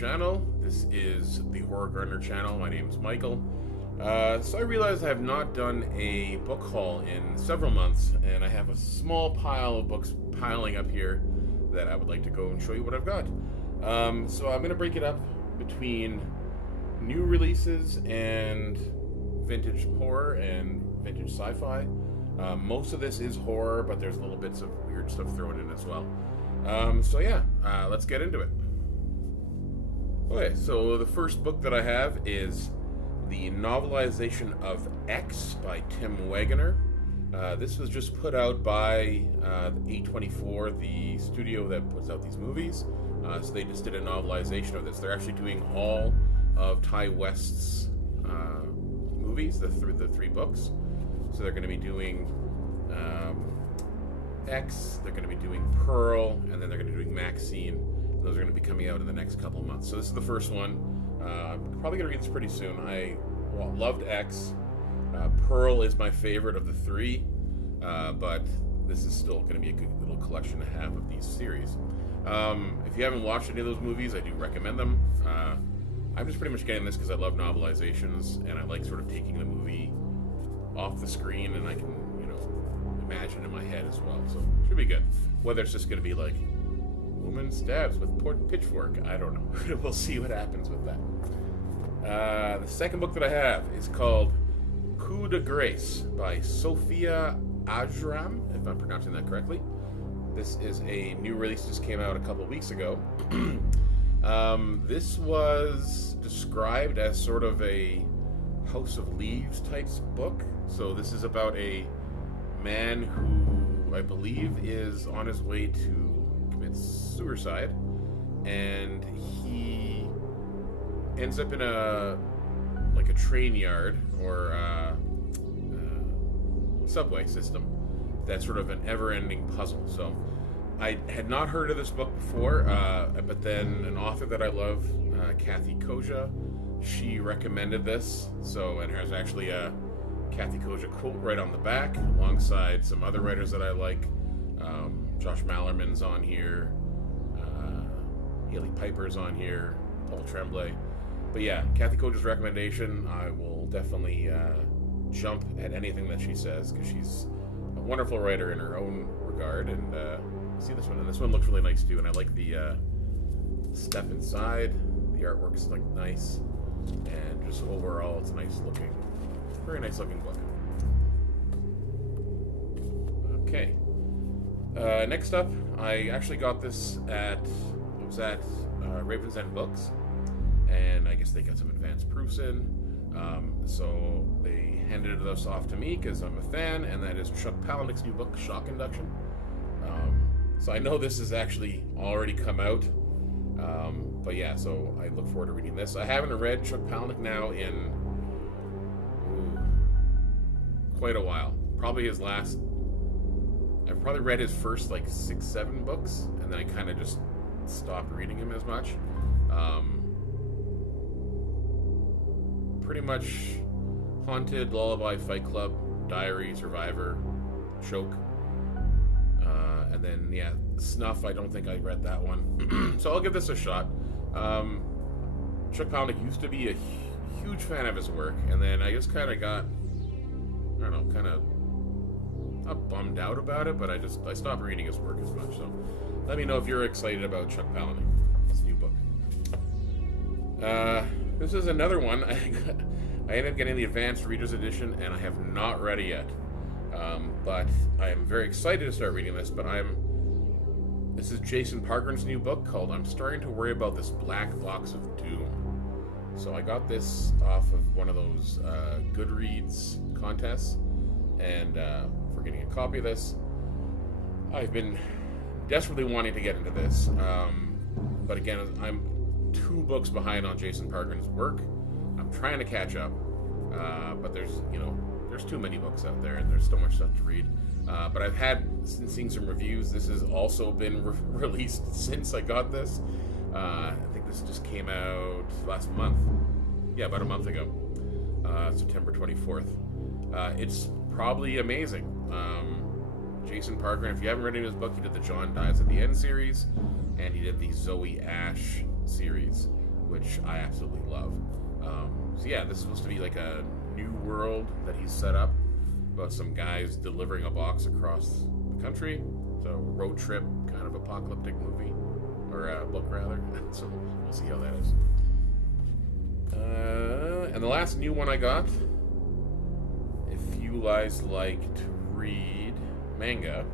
channel. This is the Horror Gardener channel. My name is Michael. So I realized I have not done a book haul in several months, and I have a small pile of books piling up here that I would like to go and show you what I've got. So I'm going to break it up between new releases and vintage horror and vintage sci-fi. Most of this is horror, but there's little bits of weird stuff thrown in as well. Let's get into it. Okay, so the first book that I have is the novelization of X by Tim Wagoner. This was just put out by A24, the studio that puts out these movies. So they just did a novelization of this. They're actually doing all of Ty West's movies, the three books. So they're going to be doing X, they're going to be doing Pearl, and then they're going to be doing Maxine. Those are going to be coming out in the next couple of months. So this is the first one. I'm probably going to read this pretty soon. I loved X. Pearl is my favorite of the three, but this is still going to be a good little collection to have of these series. If you haven't watched any of those movies, I do recommend them. I'm just pretty much getting this because I love novelizations, and I like sort of taking the movie off the screen, and I can, imagine in my head as well. So it should be good. Whether it's just going to be like woman stabs with pitchfork, I don't know. We'll see what happens with that. The second book that I have is called Cuda Grace by Sophia Ajram, if I'm pronouncing that correctly. This is a new release, just came out a couple weeks ago. This was described as sort of a House of Leaves type book. So this is about a man who I believe is on his way to commit suicide, and he ends up in a train yard or subway system that's sort of an ever-ending puzzle. So I had not heard of this book before, but then an author that I love, Kathy Koja, she recommended this. So, and there's actually a Kathy Koja quote right on the back, alongside some other writers that I like. Josh Mallerman's on here, Haley Piper's on here, Paul Tremblay. But yeah, Kathy Koja's recommendation, I will definitely jump at anything that she says, because she's a wonderful writer in her own regard. And see this one, and this one looks really nice too, and I like the step inside. The artwork's like nice, and just overall it's very nice looking book. Okay, next up, I actually got this at Raven's End Books, and I guess they got some advanced proofs in, so they handed this off to me because I'm a fan, and that is Chuck Palahniuk's new book, Shock Induction. So I know this has actually already come out, but yeah, so I look forward to reading this. I haven't read Chuck Palahniuk now in quite a while. I've probably read his first 6-7 books, and then I kind of just stopped reading him as much. Pretty much Haunted, Lullaby, Fight Club, Diary, Survivor, Choke. And then, yeah, Snuff, I don't think I read that one. So I'll give this a shot. Chuck Palahniuk used to be a huge fan of his work, and then I just kind of got, not bummed out about it, but I stopped reading his work as much. So let me know if you're excited about Chuck Palahniuk, his new book. This is another one. I ended up getting the Advanced Reader's Edition, and I have not read it yet. But I am very excited to start reading this, this is Jason Pargren's new book called I'm Starting to Worry About This Black Box of Doom. So I got this off of one of those Goodreads contests, and for getting a copy of this, I've been desperately wanting to get into this. But again, I'm 2 books behind on Jason Pargren's work. I'm trying to catch up, but there's too many books out there, and there's so much stuff to read. But I've seen some reviews. This has also been released since I got this. I think this just came out last month. Yeah, about a month ago, September 24th. It's probably amazing. Jason Pargren, if you haven't read any of his book, he did the John Dies at the End series, and he did the Zoe Ash series. which I absolutely love. So yeah, this is supposed to be like a new world that he's set up about some guys delivering a box across the country. So road trip, kind of apocalyptic movie, or book rather. So we'll see how that is. And the last new one I got, if you guys like to read manga,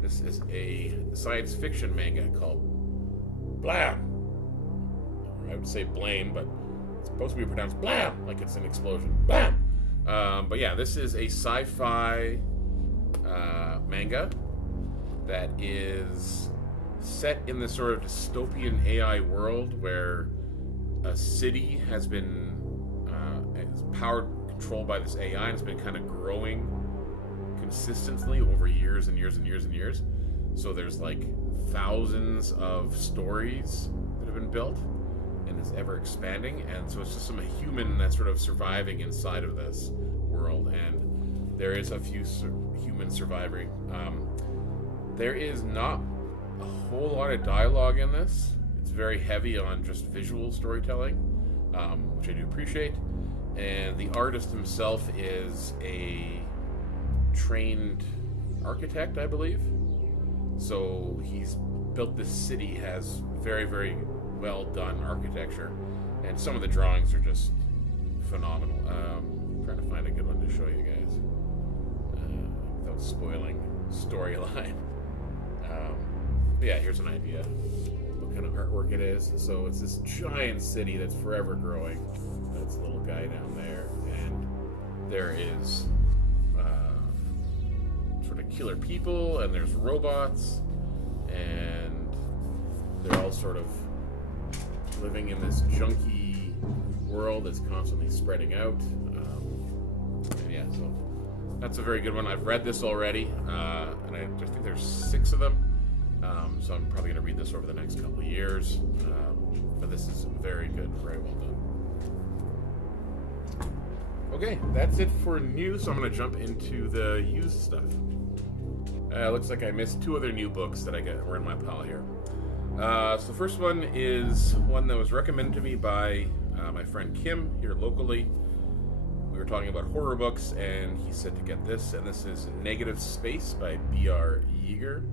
this is a science fiction manga called Blam. I would say Blame, but it's supposed to be pronounced Blam, like it's an explosion. Blam! But yeah, this is a sci-fi manga that is set in this sort of dystopian AI world where a city has been powered, controlled by this AI, and it's been kind of growing consistently over years and years and years and years. So there's like thousands of stories that have been built, and it's ever expanding. And so it's just some human that's sort of surviving inside of this world, and there is a few humans surviving. There is not a whole lot of dialogue in this. It's very heavy on just visual storytelling, which I do appreciate. And the artist himself is a trained architect, I believe. So he's built this city, has very, very well done architecture, and some of the drawings are just phenomenal. I'm trying to find a good one to show you guys without spoiling storyline. Yeah, here's an idea what kind of artwork it is. So it's this giant city that's forever growing. That's a little guy down there, and there is sort of killer people, and there's robots, and they're all sort of living in this junky world that's constantly spreading out. And yeah, so that's a very good one. I've read this already, and I just think there's 6 of them. So I'm probably going to read this over the next couple of years. But this is very good, very well done. Okay, that's it for new, so I'm going to jump into the used stuff. Looks like I missed 2 other new books that were in my pile here. So the first one is one that was recommended to me by my friend Kim here locally. We were talking about horror books, and he said to get this, and this is Negative Space by B.R. Yeager.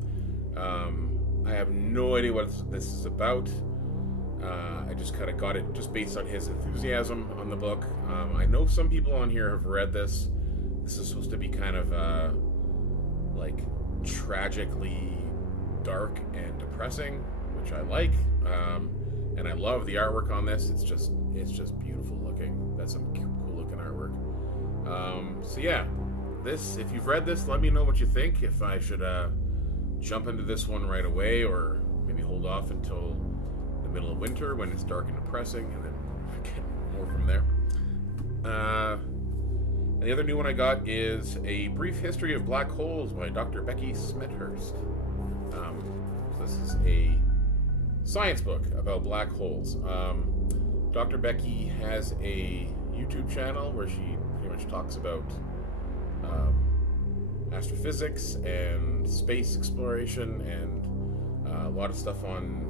I have no idea what this is about. I just kind of got it just based on his enthusiasm on the book. I know some people on here have read this. This is supposed to be kind of like tragically dark and depressing, which I like. And I love the artwork on this. It's just beautiful looking. That's some cool looking artwork. So yeah, this, if you've read this, let me know what you think. If I should jump into this one right away, or maybe hold off until the middle of winter when it's dark and depressing, and then get more from there. And the other new one I got is A Brief History of Black Holes by Dr. Becky Smethurst. This is a science book about black holes. Dr. Becky has a YouTube channel where she pretty much talks about astrophysics and space exploration, and a lot of stuff on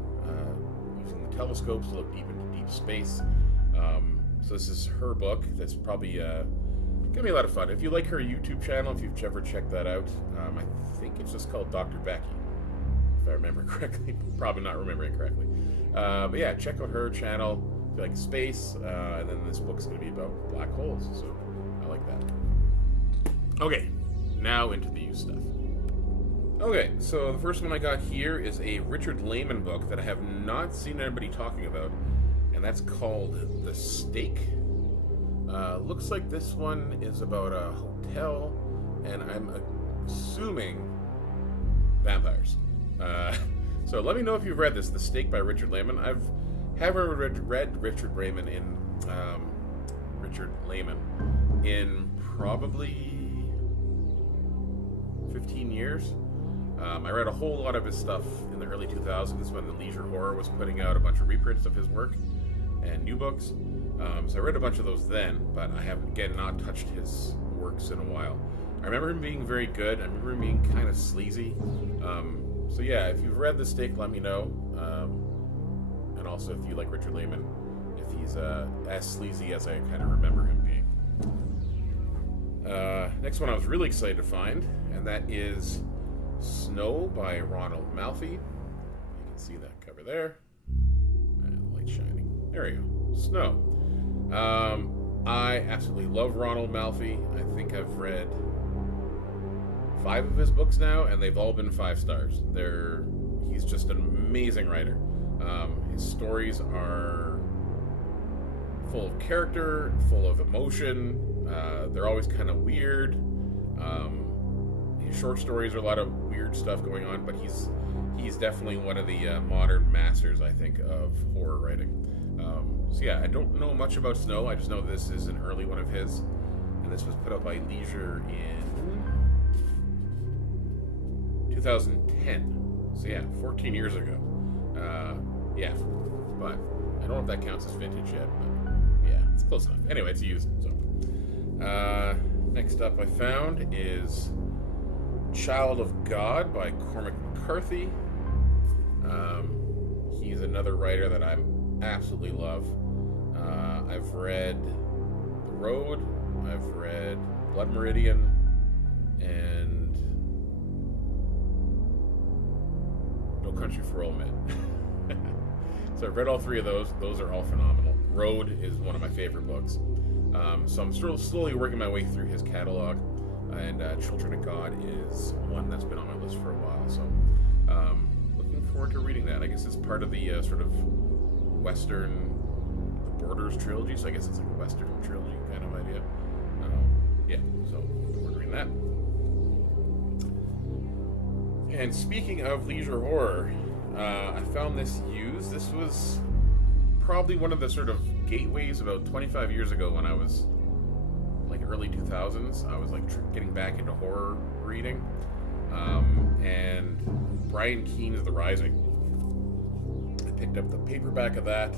using the telescopes to look deep into deep space. So this is her book. That's probably gonna be a lot of fun. If you like her YouTube channel, if you've ever checked that out, I think it's just called Dr. Becky, if I remember correctly. Probably not remembering correctly. But yeah, check out her channel if you like space, and then this book's gonna be about black holes, so I like that. Okay, now into the used stuff. Okay, so the first one I got here is a Richard Lehman book that I have not seen anybody talking about, and that's called The Stake. Looks like this one is about a hotel, and I'm assuming vampires. So let me know if you've read this, The Stake by Richard Lehman. Haven't read Richard Lehman in probably 15 years. I read a whole lot of his stuff in the early 2000s when the Leisure Horror was putting out a bunch of reprints of his work and new books. So I read a bunch of those then, but I have, again, not touched his works in a while. I remember him being very good. I remember him being kind of sleazy. So yeah, if you've read The Stake, let me know. And and also if you like Richard Lehman, if he's as sleazy as I kind of remember him being. Next one I was really excited to find, and that is Snow by Ronald Malfi. You can see that cover there. And the light shining. There we go. Snow. I absolutely love Ronald Malfi. I think I've read 5 of his books now, and they've all been 5 stars. He's just an amazing writer. His stories are full of character, full of emotion. They're always kind of weird. His short stories are a lot of weird stuff going on, but he's definitely one of the modern masters, I think, of horror writing. So yeah, I don't know much about Snow. I just know this is an early one of his, and this was put out by Leisure in 2010. So yeah, 14 years ago. Yeah, but I don't know if that counts as vintage yet, but yeah, it's close enough. Anyway, it's used. So next up I found is Child of God by Cormac McCarthy. He's another writer that I absolutely love. I've read The Road, I've read Blood Meridian, and No Country for Old Men. So I've read all 3 of those. Those are all phenomenal. Road is one of my favorite books. So I'm slowly working my way through his catalog, and Children of God is one that's been on my list for a while. So looking forward to reading that. I guess it's part of the sort of Western Borders trilogy, so I guess it's like a Western trilogy kind of idea. Yeah, so looking forward to reading that. And speaking of leisure horror, I found this used. This was probably one of the sort of gateways about 25 years ago when I was like early 2000s. I was like getting back into horror reading. And Brian Keene's The Rising. I picked up the paperback of that,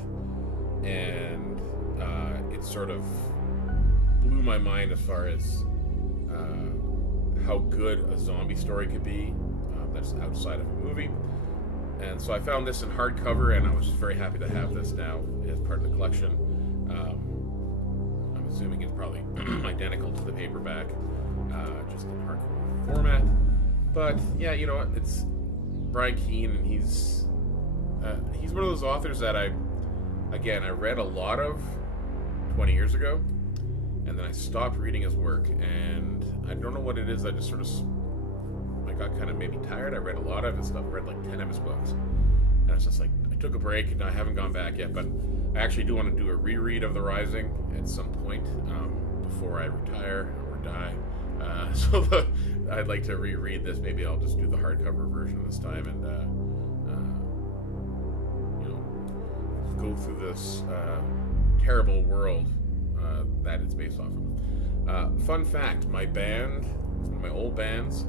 and it sort of blew my mind as far as how good a zombie story could be that's outside of a movie. And so I found this in hardcover, and I was very happy to have this now as part of the collection. I'm assuming it's probably identical to the paperback, just in hardcover format. But yeah, you know what? It's Brian Keene, and he's one of those authors that I read a lot of 20 years ago, and then I stopped reading his work, and I don't know what it is. I just sort of got kind of maybe tired. I read a lot of his stuff. I read like 10 of his books, and I was just like, I took a break, and I haven't gone back yet. But I actually do want to do a reread of The Rising at some point before I retire or die. So I'd like to reread this. Maybe I'll just do the hardcover version this time, and go through this terrible world that it's based off of. Fun fact: my band, one of my old bands,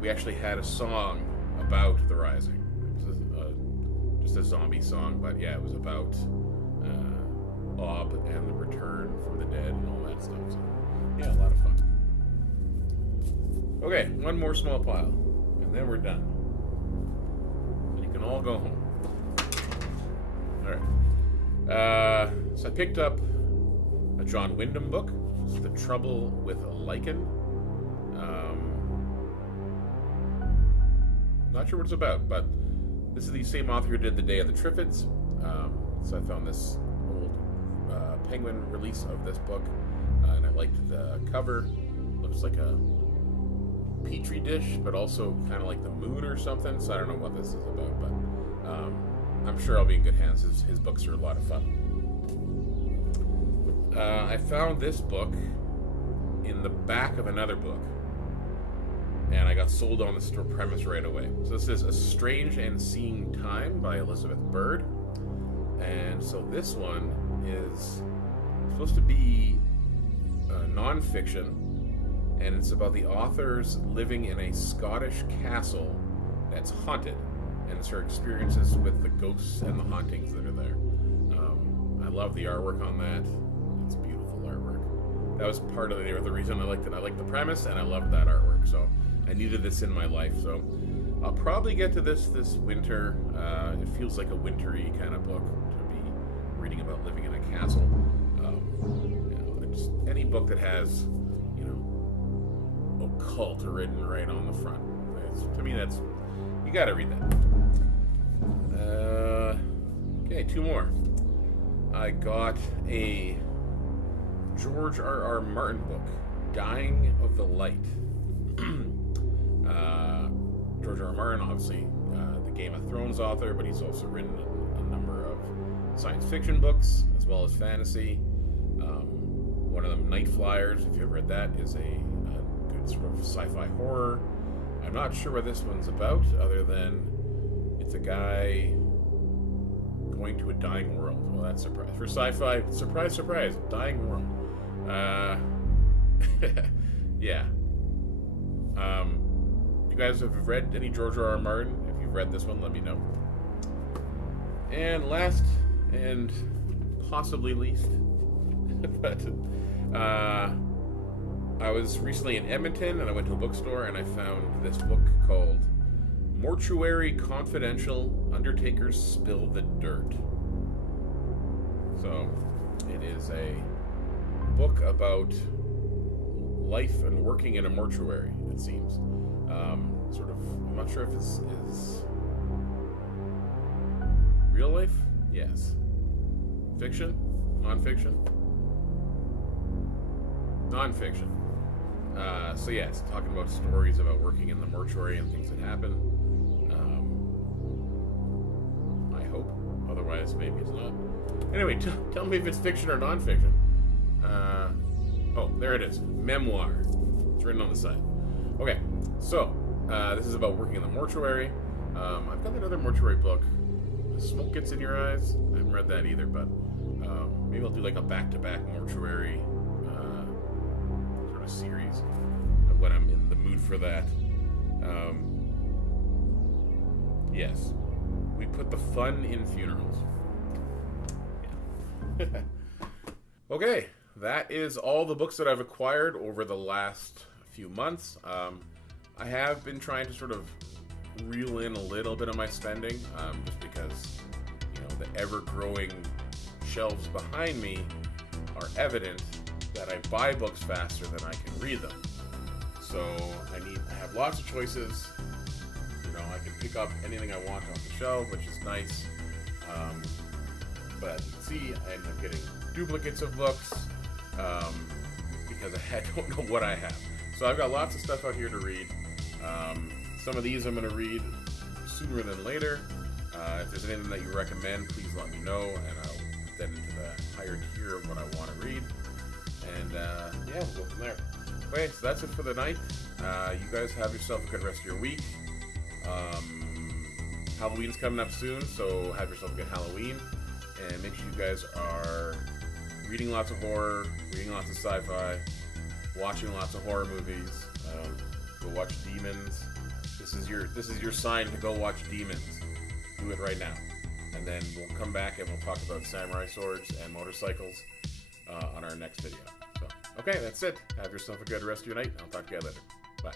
we actually had a song about The Rising. It was just a zombie song, but yeah, it was about Ob and the return from the dead and all that stuff. So yeah, a lot of fun. Okay, one more small pile, and then we're done. And you can all go home. Alright. So I picked up a John Wyndham book. It's The Trouble with Lichen. Not sure what it's about, but this is the same author who did The Day of the Triffids. So I found this old Penguin release of this book, and I liked the cover. Looks like a petri dish, but also kind of like the moon or something. So I don't know what this is about, but I'm sure I'll be in good hands. His books are a lot of fun. I found this book in the back of another book, and I got sold on the premise right away. So this is A Strange and Seeing Time by Elizabeth Bird. And so this one is supposed to be nonfiction, and it's about the authors living in a Scottish castle that's haunted, and it's her experiences with the ghosts and the hauntings that are there. I love the artwork on that. It's beautiful artwork. That was part of the reason I liked it. I liked the premise, and I loved that artwork. So I needed this in my life. So I'll probably get to this winter. It feels like a wintry kind of book to be reading about living in a castle. Just any book that has, occult written right on the front. To me, that's, you got to read that. Okay, 2 more. I got a George R.R. Martin book, Dying of the Light. George R.R. Martin, obviously, the Game of Thrones author, but he's also written a number of science fiction books as well as fantasy. One of them, Night Flyers, if you've read that, is a good sort of sci-fi horror. I'm not sure what this one's about, other than it's a guy going to a dying world. Well, that's a surprise. For sci-fi, surprise, surprise, dying world. Yeah. You guys have read any George R.R. Martin? If you've read this one, let me know. And last, and possibly least, but I was recently in Edmonton, and I went to a bookstore, and I found this book called Mortuary Confidential, Undertakers Spill the Dirt. So, it is a book about life and working in a mortuary, it seems. I'm not sure if it's real life? Yes. Fiction? Non-fiction? Non-fiction. So yeah, it's talking about stories about working in the mortuary and things that happen. I hope. Otherwise, maybe it's not. Anyway, tell me if it's fiction or non-fiction. Oh, there it is. Memoir. It's written on the side. Okay, so this is about working in the mortuary. I've got that other mortuary book, Smoke Gets in Your Eyes. I haven't read that either, but maybe I'll do like a back-to-back mortuary sort of series when I'm in the mood for that. Yes, we put the fun in funerals. Yeah. Okay, that is all the books that I've acquired over the last few months. I have been trying to sort of reel in a little bit of my spending, just because, the ever-growing shelves behind me are evident that I buy books faster than I can read them. So I have lots of choices. I can pick up anything I want off the shelf, which is nice. But as you can see, I end up getting duplicates of books because I don't know what I have. So I've got lots of stuff out here to read. Some of these I'm going to read sooner than later. If there's anything that you recommend, please let me know, and I'll put that into the higher tier of what I want to read. And we'll go from there. Okay, so that's it for the night. You guys have yourself a good rest of your week. Halloween's coming up soon, so have yourself a good Halloween. And make sure you guys are reading lots of horror, reading lots of sci-fi, watching lots of horror movies. Go watch Demons. This is your sign to go watch Demons. Do it right now. And then we'll come back and we'll talk about samurai swords and motorcycles on our next video. So, okay, that's it. Have yourself a good rest of your night. I'll talk to you later. Bye.